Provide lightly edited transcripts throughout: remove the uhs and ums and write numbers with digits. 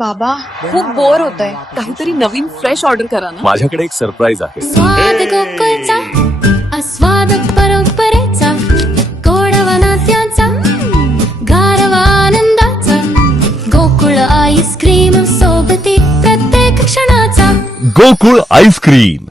बाबा खूप बोर होतंय, काहीतरी नवीन फ्रेश ऑर्डर करा ना. माझ्याकडे एक सरप्राईज आहे. स्वाद गोकुळचा आस्वाद परंपरेचा गोडवा नात्याचा गारवा आनंदाचा गोकुळ आईस्क्रीम सोबती प्रत्येक क्षणाचा गोकुळ आईस्क्रीम.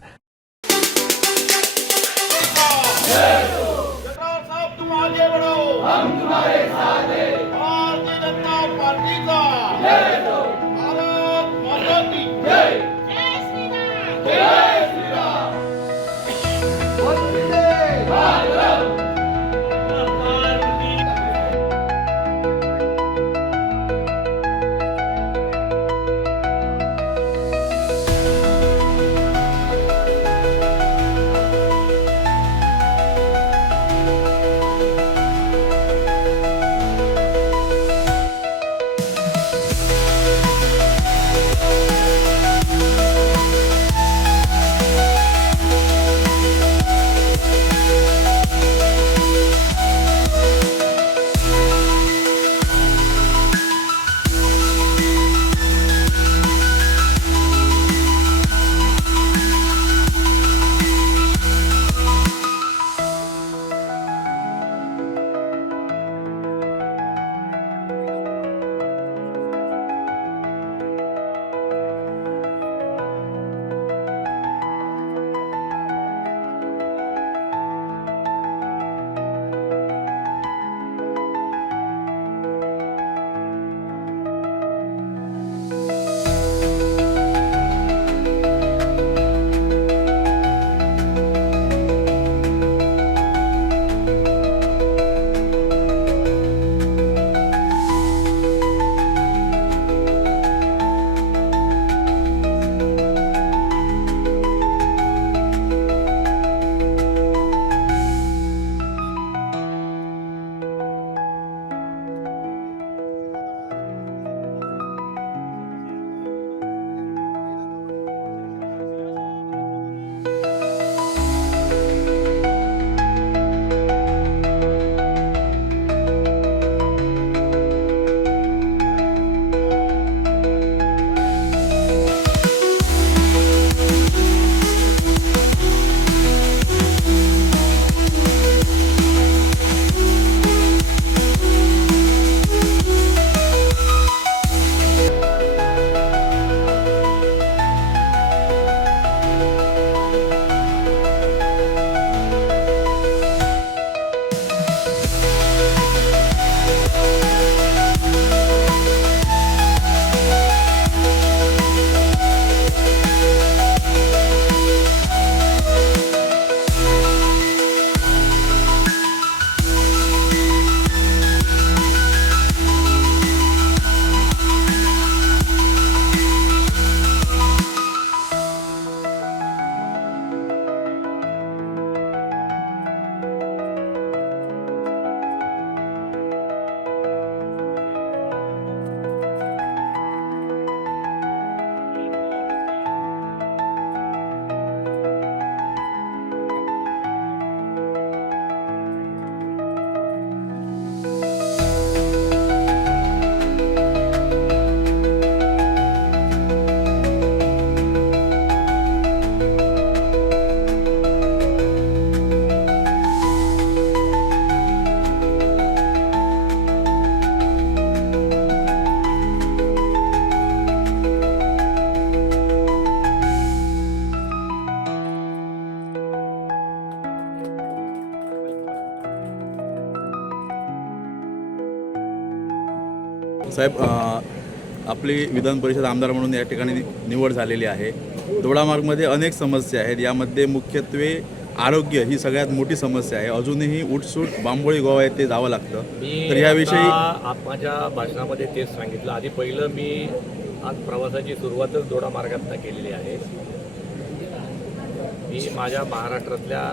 साहेब, आपली विधान परिषद आमदार म्हणून या ठिकाणी निवड झालेली आहे. दोडामार्गमध्ये अनेक समस्या आहेत, यामध्ये मुख्यत्वे आरोग्य ही सगळ्यात मोठी समस्या आहे. अजूनही उठसूट बांबोळी गोवा येथे जावं लागतं. तर याविषयी माझ्या भाषणामध्ये तेच सांगितलं. आधी पहिलं मी आज प्रवासाची सुरुवातच दोडामार्गातनं केलेली आहे. मी माझ्या महाराष्ट्रातल्या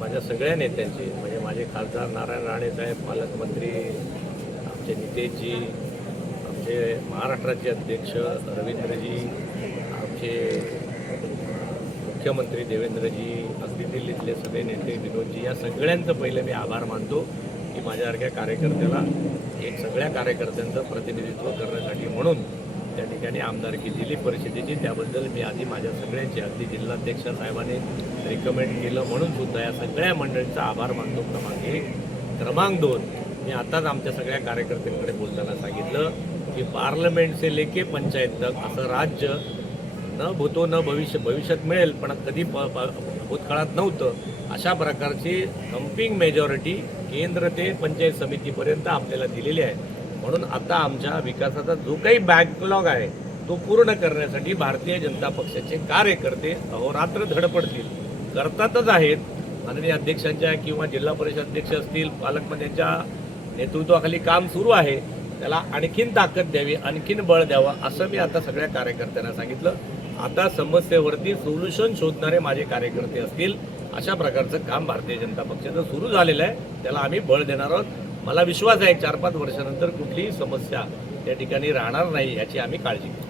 माझ्या सगळ्या नेत्यांची, म्हणजे माझे खासदार नारायण राणे साहेब, पालकमंत्री आमचे नितेशजी, आमचे महाराष्ट्राचे अध्यक्ष रवींद्रजी, आमचे मुख्यमंत्री देवेंद्रजी, अगदी दिल्लीतले सगळे नेते विनोदजी, या सगळ्यांचं पहिले मी आभार मानतो की माझ्यासारख्या कार्यकर्त्याला एक सगळ्या कार्यकर्त्यांचं प्रतिनिधित्व करण्यासाठी म्हणून त्या ठिकाणी आमदारकी दिली परिषदेची. त्याबद्दल मी आधी माझ्या सगळ्यांचे, अगदी जिल्हाध्यक्ष साहेबांनी रिकमेंड केलं म्हणून सुद्धा या सगळ्या मंडळींचा आभार मानतो. क्रमांक 1. क्रमांक 2, मी आताच आमच्या सगळ्या कार्यकर्त्यांकडे बोलताना सांगितलं की पार्लमेंट से लेके पंचायत तक असं राज्य न भूतो न भविष्यात मिळेल, पण कधी भूतकाळात नव्हतं. अशा प्रकारची थम्पिंग मेजॉरिटी केंद्र ते पंचायत समितीपर्यंत आपल्याला दिलेली आहे. म्हणून आता आमच्या विकासाचा जो काही बॅकलॉग आहे तो पूर्ण करण्यासाठी भारतीय जनता पक्षाचे कार्यकर्ते अहोरात्र धडपडतील, करतातच आहेत. माननीय अध्यक्षांच्या किंवा जिल्हा परिषद अध्यक्ष असतील, पालकमंत्र्यांच्या नेतृत्वाखाली काम सुरू आहे. त्याला आणखीन ताकद द्यावी, आणखीन बळ द्यावं असं मी आता सगळ्या कार्यकर्त्यांना सांगितलं. आता समस्येवरती सोल्युशन शोधणारे माझे कार्यकर्ते असतील, अशा प्रकारचं काम भारतीय जनता पक्षाचं सुरू झालेलं आहे. त्याला आम्ही बळ देणार आहोत. मला विश्वास आहे 4-5 वर्षानंतर कुठलीही समस्या त्या ठिकाणी राहणार नाही याची आम्ही काळजी घेऊ.